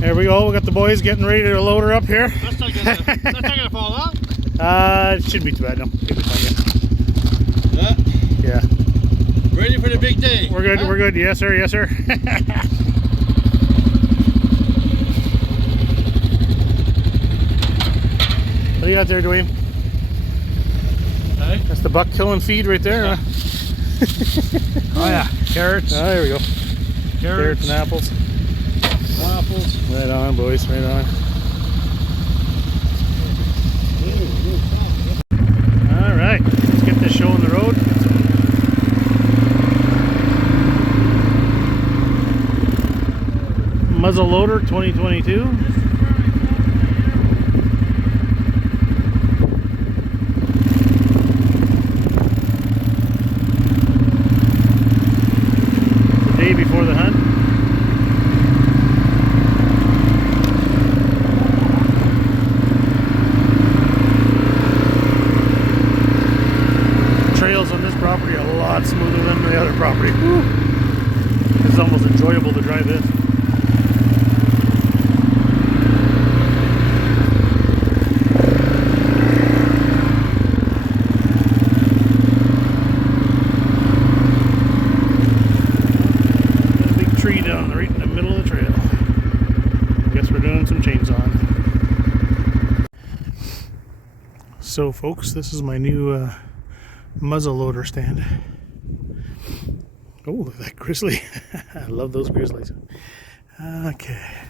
There we go. We got the boys getting ready to load her up here. That's not gonna fall out. It shouldn't be too bad. No, it'll be fine. Yeah. Yeah. Ready for the big day. We're good. Huh? We're good. Yes, sir. Yes, sir. What do you got there, Dwayne? Hey? That's the buck killing feed right there. Yeah. Huh? Oh yeah, carrots. Oh, there we go. Carrots and apples. Apples. Right on, boys. Right on. All right, let's get this show on the road. Muzzleloader 2022. The day before the hunt. Trails on this property are a lot smoother than the other property. Woo. It's almost enjoyable to drive this. Tree down right in the middle of the trail. Guess we're doing some chainsawing. So folks, this is my new muzzleloader stand. Oh, look at that grizzly. I love those grizzlies. Okay.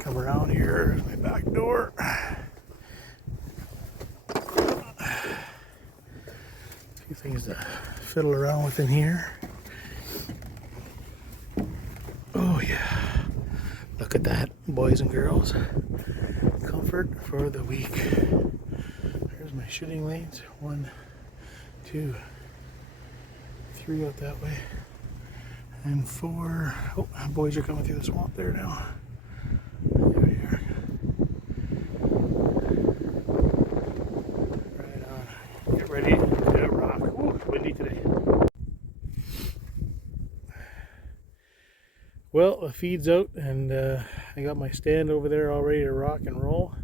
Come around here, there's my back door. A few things to fiddle around with in here. Oh yeah, look at that, boys and girls. Comfort for the week. There's my shooting lanes. 1, 2, 3 out that way, and 4. Oh, boys are coming through the swamp there now. There we are. Right on. Get ready to rock. Ooh, windy today. Well, the feed's out, and I got my stand over there all ready to rock and roll.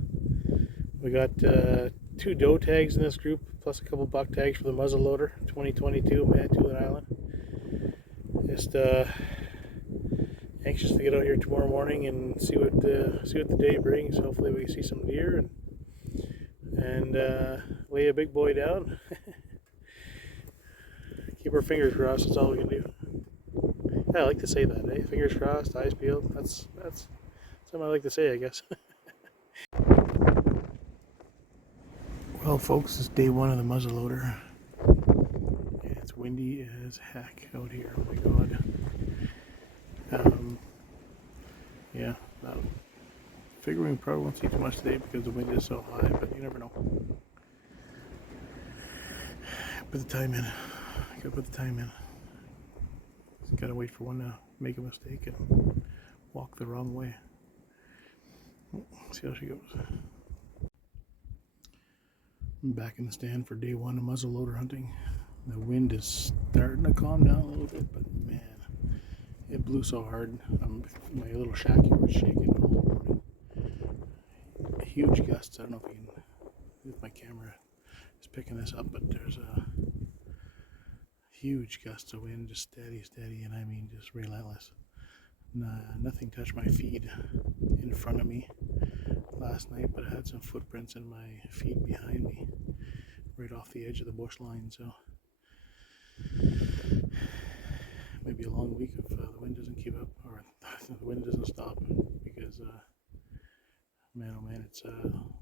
We got 2 doe tags in this group, plus a couple buck tags for the muzzleloader 2022 Manitoulin Island. Just anxious to get out here tomorrow morning and see what the day brings. Hopefully we see some deer and lay a big boy down. Keep our fingers crossed. That's all we can do. Yeah, I like to say that, eh? Fingers crossed, eyes peeled. That's something I like to say, I guess. Well, folks, it's day 1 of the muzzleloader. And it's windy as heck out here. Oh my god. Yeah, figuring we probably won't see too much today because the wind is so high, but you never know. Put the time in. Gotta put the time in. Gotta wait for one to make a mistake and walk the wrong way. See how she goes. I'm back in the stand for day 1 of muzzleloader hunting. The wind is starting to calm down a little bit, but man, it blew so hard. My little shack here was shaking all morning. Huge gusts. I don't know if my camera is picking this up, but there's a huge gusts of wind, just steady, and I mean just relentless. Nothing touched my feed in front of me last night, but I had some footprints in my feed behind me, right off the edge of the bush line. So maybe a long week if the wind doesn't keep up, or the wind doesn't stop, because man, oh man, it's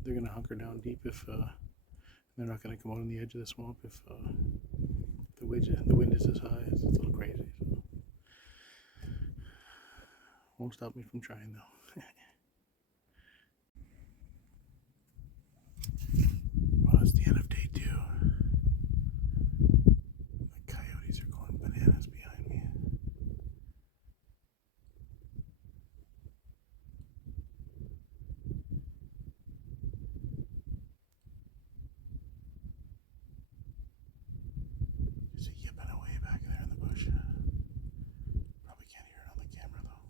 they're gonna hunker down deep if they're not gonna come out on the edge of the swamp if the wind is as high. It's a little crazy. So. Won't stop me from trying though. Well, it's the end of day 2. The coyotes are going bananas behind me. Just yipping away back there in the bush. Probably can't hear it on the camera though.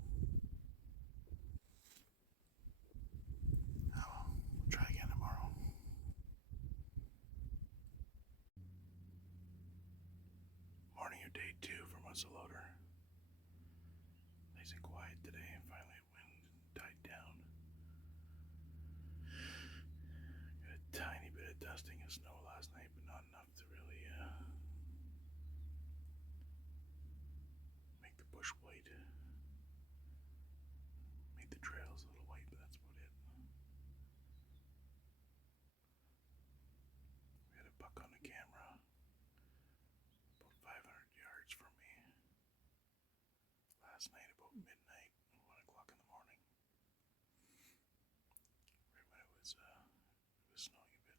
last night about midnight, 1 o'clock in the morning, right when it was snowing a bit.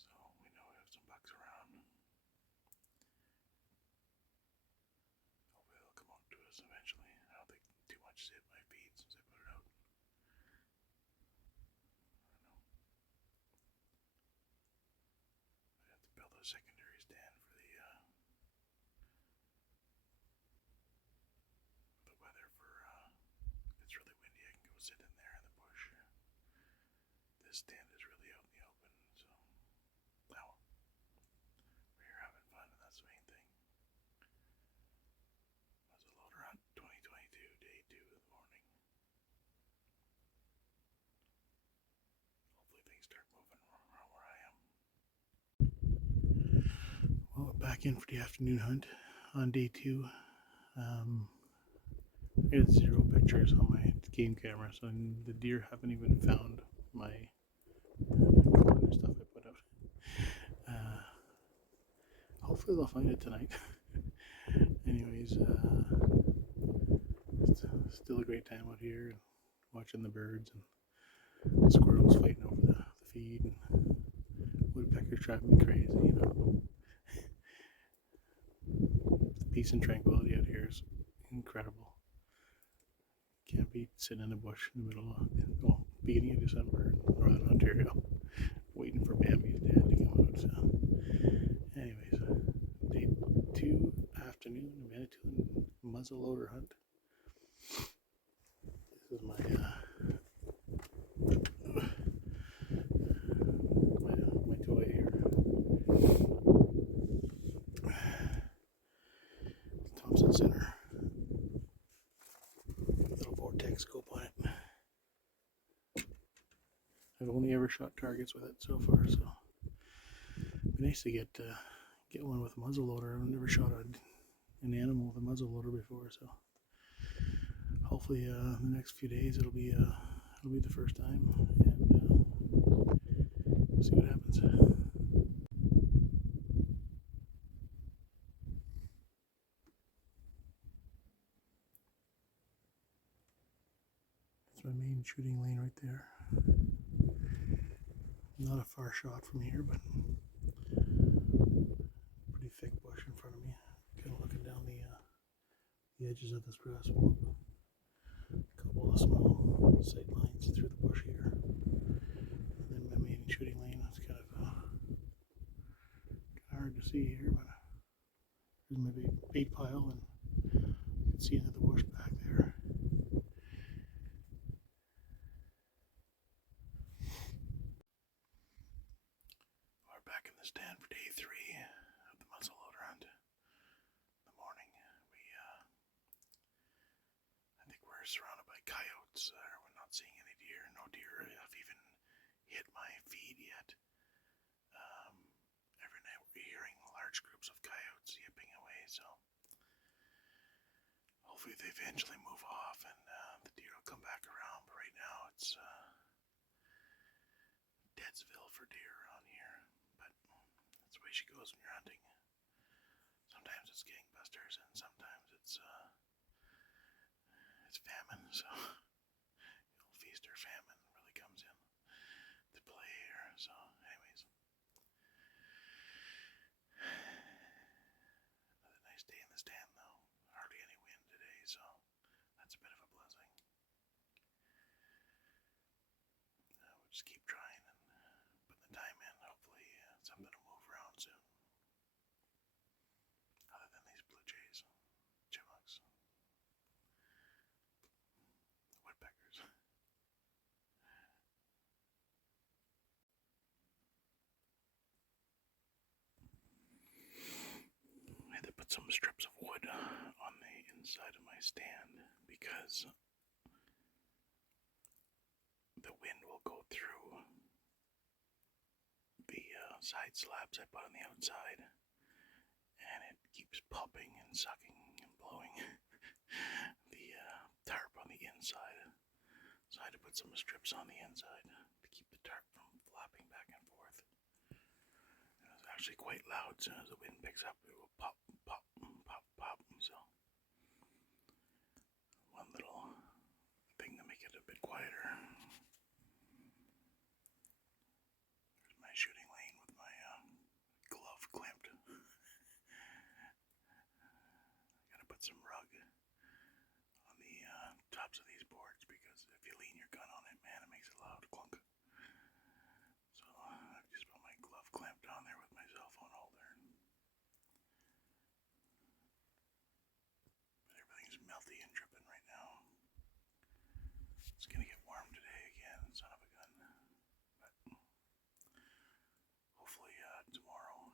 So we know we have some bucks around. Hopefully they'll come out to us eventually. I don't think too much has hit my feed since I put it out. I don't know. I have to build a secondary stand for the weather for if it's really windy I can go sit in there in the bush. This stand is really out in the open, so well, we're here having fun and that's the main thing. Muzzleloader hunt 2022, day 2 in the morning. Hopefully things start moving around where I am. Well, back in for the afternoon hunt on day 2. It's 0 pictures on my game camera, so the deer haven't even found my stuff I put out. Hopefully they'll find it tonight. Anyways, it's still a great time out here, watching the birds and squirrels fighting over the feed, and woodpeckers driving me crazy, you know. The peace and tranquility out here is incredible. Can't be sitting in a bush in the middle of, well, beginning of December in Northern Ontario, waiting for Bambi's dad to come out. So, anyways, day 2 afternoon, Manitoulin muzzleloader hunt. This is my my toy here. Thompson Center. Little vortex scope on it. I've only ever shot targets with it so far, so it'd be nice to get one with a muzzleloader. I've never shot an animal with a muzzleloader before, so hopefully the next few days it'll be the first time, and we'll see what happens. That's my main shooting lane right there. Not a far shot from here, but pretty thick bush in front of me. Kind of looking down the edges of this grass swamp. A couple of small sight lines through the bush here. And then my main shooting lane. It's kind of hard to see here, but there's my bait pile, and you can see into the bush back there. We're back in the stand for day 3 of the muzzleloader hunt. In the morning, I think we're surrounded by coyotes. We're not seeing any deer. No deer have even hit my feed yet. Every night we're hearing large groups of coyotes yipping away, so hopefully they eventually move off and the deer will come back around. But right now it's Deadsville for deer around here, but that's the way she goes when you're hunting. Sometimes it's gangbusters and sometimes it's famine, so you'll feast or famine really comes in to play here. So anyways, another nice day in the stand though. Hardly any wind today, so that's a bit of a blessing. We'll just keep trying and putting the time in. Hopefully something will move around soon. Other than these blue jays, chipmunks, woodpeckers. I had to put some strips of wood on the inside of my stand because the wind will go through the side slabs I put on the outside, and it keeps popping and sucking and blowing the tarp on the inside. So I had to put some strips on the inside to keep the tarp from flapping back and forth. It was actually quite loud. As soon as the wind picks up, it will pop, pop, pop, pop. So put some rug on the tops of these boards because if you lean your gun on it, man, it makes a loud clunk. So I've just put my glove clamp down there with my cell phone holder. But everything's melty and dripping right now. It's gonna get warm today again, son of a gun. But hopefully tomorrow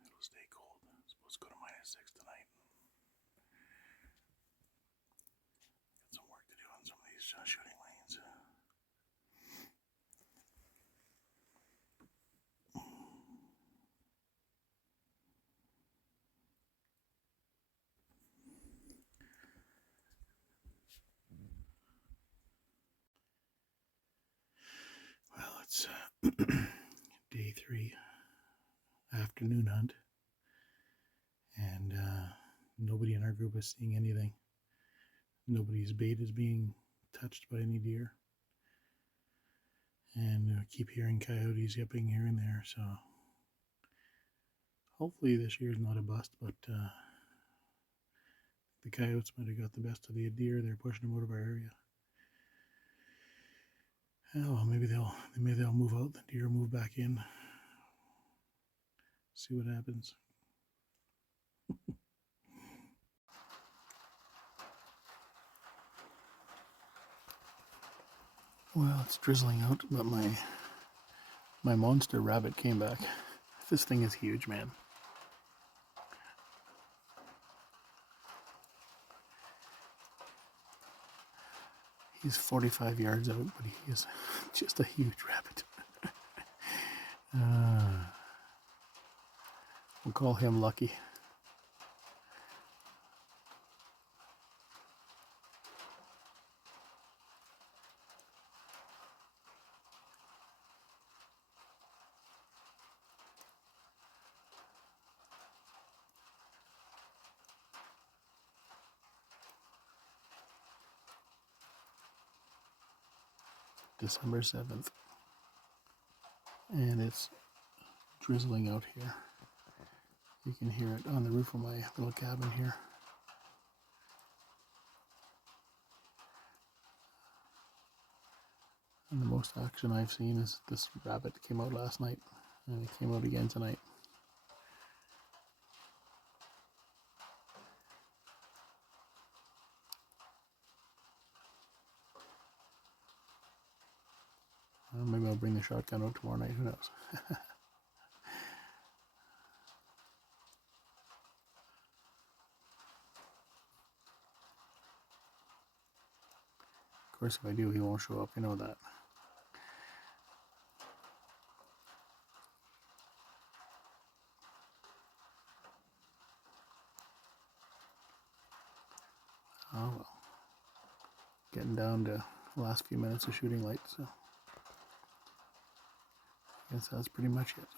it'll stay cold. It's supposed to go to -6 tonight. Got some work to do on some of these shooting lanes. Well, it's day 3, afternoon hunt, and nobody in our group is seeing anything. Nobody's bait is being touched by any deer, and I keep hearing coyotes yipping here and there, so hopefully this year's not a bust, but the coyotes might have got the best of the deer. They're pushing them out of our area. Oh, well, maybe they'll move out. The deer move back in. See what happens. Well, it's drizzling out, but my monster rabbit came back. This thing is huge, man. He's 45 yards out, but he is just a huge rabbit. We'll call him Lucky. December 7th. And it's drizzling out here. You can hear it on the roof of my little cabin here. And the most action I've seen is this rabbit came out last night, and it came out again tonight. Maybe I'll bring the shotgun out tomorrow night, who knows. Of course, if I do, he won't show up, you know that. Oh well. Getting down to the last few minutes of shooting light, so I guess that's pretty much it.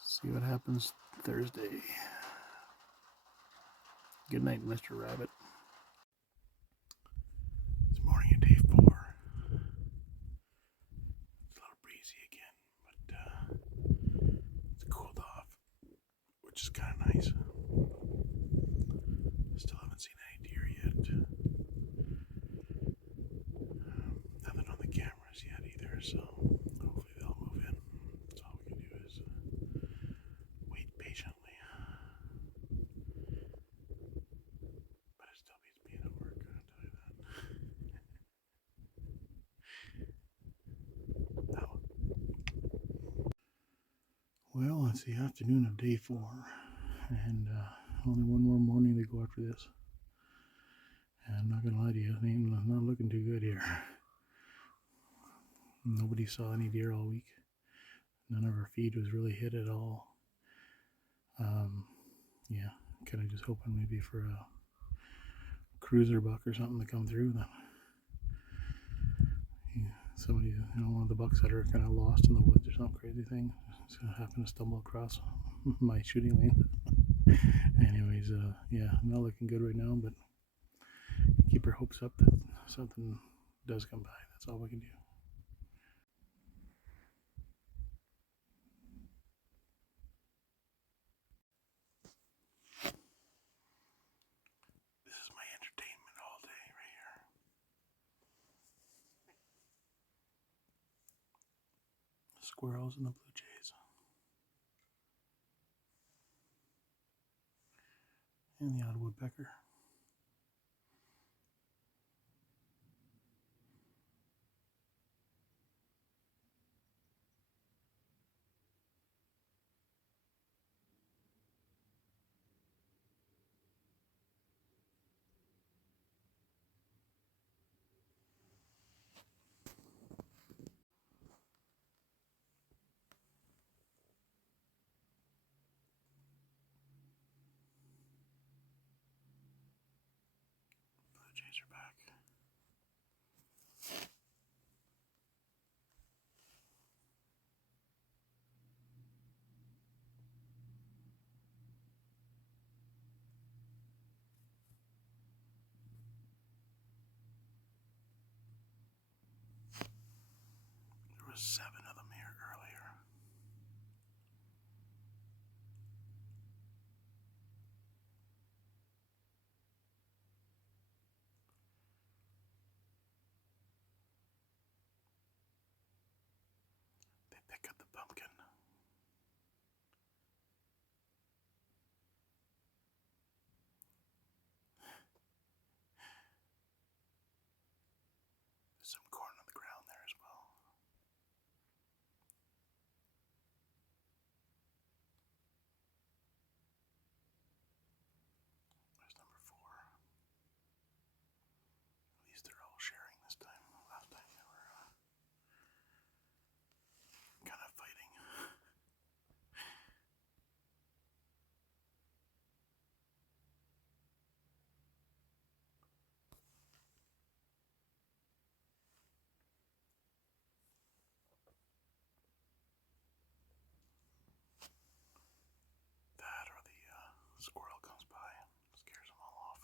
See what happens Thursday. Good night, Mr. Rabbit. It's morning at day 4. It's a little breezy again, but it's cooled off, which is kind of nice. I still haven't seen any deer yet. Nothing on the cameras yet either, so hopefully they'll move in. That's all we can do is wait patiently. But it still beats being at work, I'll tell you that. Oh. Well, it's the afternoon of day 4, and only one more morning to go after this. And I'm not gonna lie to you, it ain't not looking too good here. Nobody saw any deer all week. None of our feed was really hit at all. Yeah, kind of just hoping maybe for a cruiser buck or something to come through. Then somebody, one of the bucks that are kind of lost in the woods or some crazy thing, just happened to stumble across my shooting lane. Anyways, yeah, not looking good right now, but keep our hopes up that something does come by. That's all we can do. squirrels and the blue jays. And the odd woodpecker. Blue jays are back. There was 7 of them here earlier. They pick up the pumpkin. There's some corn on the ground there as well. There's number 4. At least they're all sharing this time. Last time they were kind of fighting. That or the squirrel comes by and scares them all off.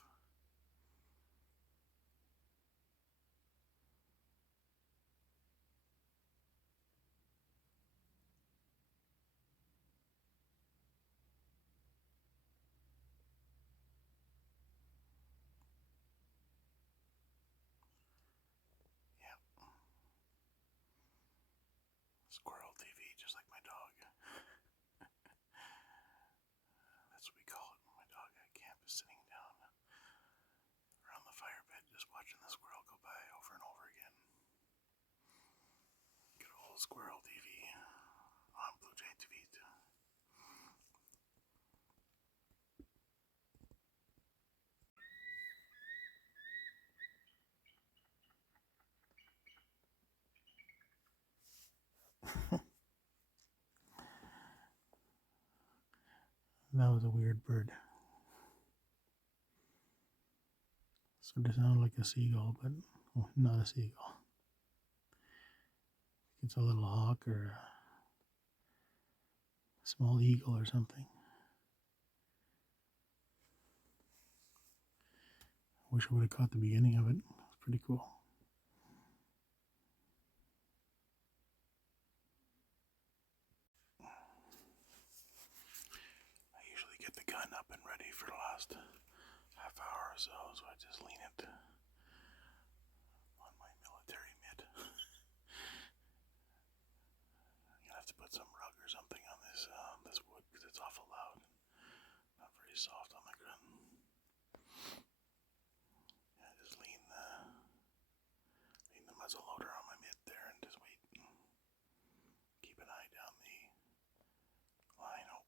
Yep. Squirrel TV, just like my dog. That's what we call it when my dog at camp is sitting down around the fire pit just watching the squirrel go by over and over again. Good old squirrel TV on Blue Jay TV too. That was a weird bird. Sort of sounded like a seagull, but not a seagull. It's a little hawk or a small eagle or something. I wish I would have caught the beginning of it. It was pretty cool. I usually get the gun up and ready for the last half hour or so I just lean it on my military mitt. I'm gonna have to put some rug or something on this wood because it's awful loud and not very soft on the gun. Yeah, just lean the muzzle loader on my mitt there and just wait. Keep an eye down the line. Oh.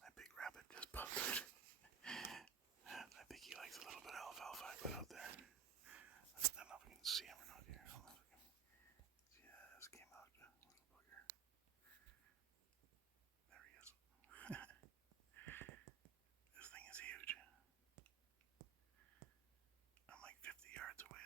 My big rabbit just popped out. I think he likes a little bit of alfalfa I put out there. I don't know if we can see him or not here. I don't know if we can. Just came out, little bugger. There he is. This thing is huge. I'm like 50 yards away.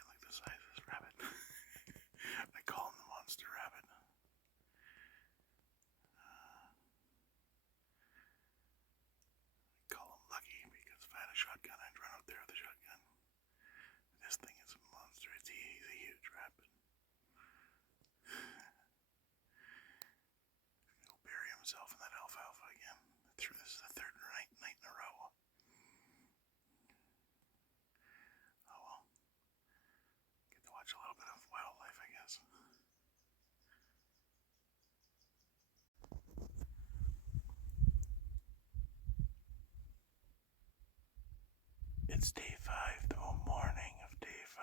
It's day 5, the morning of day 5.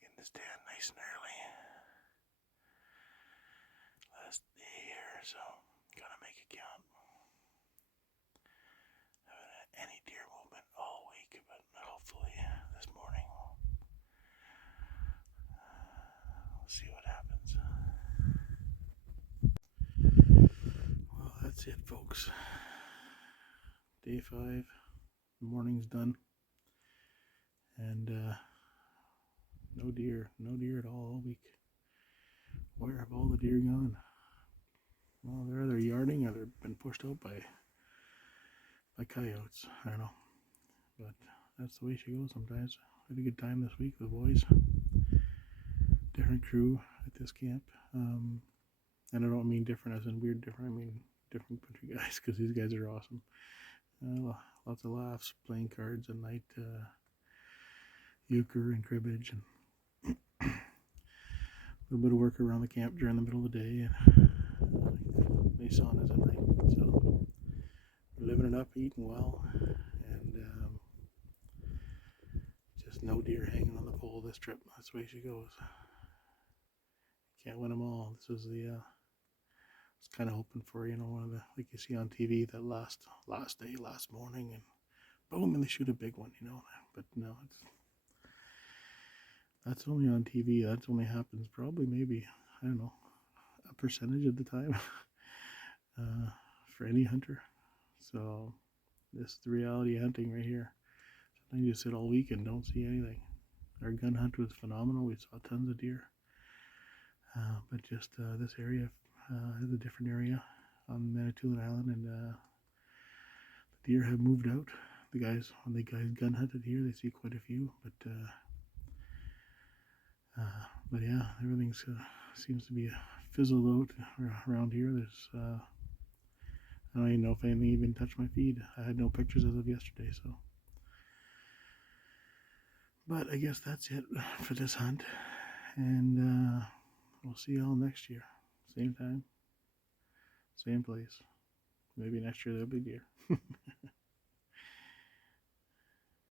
Getting this day nice and early. Last day here, so gotta make it count. Haven't had any deer movement all week, but hopefully this morning we'll see what happens. Well, that's it, folks. Day 5. The morning's done. And no deer at all week. Where have all the deer gone? Well, they're either yarding or they've been pushed out by coyotes. I don't know, but that's the way she goes sometimes. Had a good time this week with the boys. Different crew at this camp, and I don't mean different as in weird different. I mean different country guys, because these guys are awesome. Lots of laughs, playing cards at night, euchre and cribbage, and a little bit of work around the camp during the middle of the day, and nice saunas at night. So we're living it up, eating well, and just no deer hanging on the pole this trip. That's the way she goes. Can't win them all. This was the I was kind of hoping for, one of the, like you see on TV, that last day, last morning, and boom, and they shoot a big one, But no, that's only on TV. That only happens probably maybe, I don't know, a percentage of the time for any hunter. So this is the reality of hunting right here. Sometimes you sit all week and don't see anything. Our gun hunt was phenomenal. We saw tons of deer. But just this area is a different area on Manitoulin Island, and the deer have moved out. When the guys gun hunted here, they see quite a few, but yeah, everything seems to be fizzled out around here. There's I don't even know if anything even touched my feed. I had no pictures as of yesterday, so. But I guess that's it for this hunt, and we'll see y'all next year. Same time, same place. Maybe next year there'll be deer.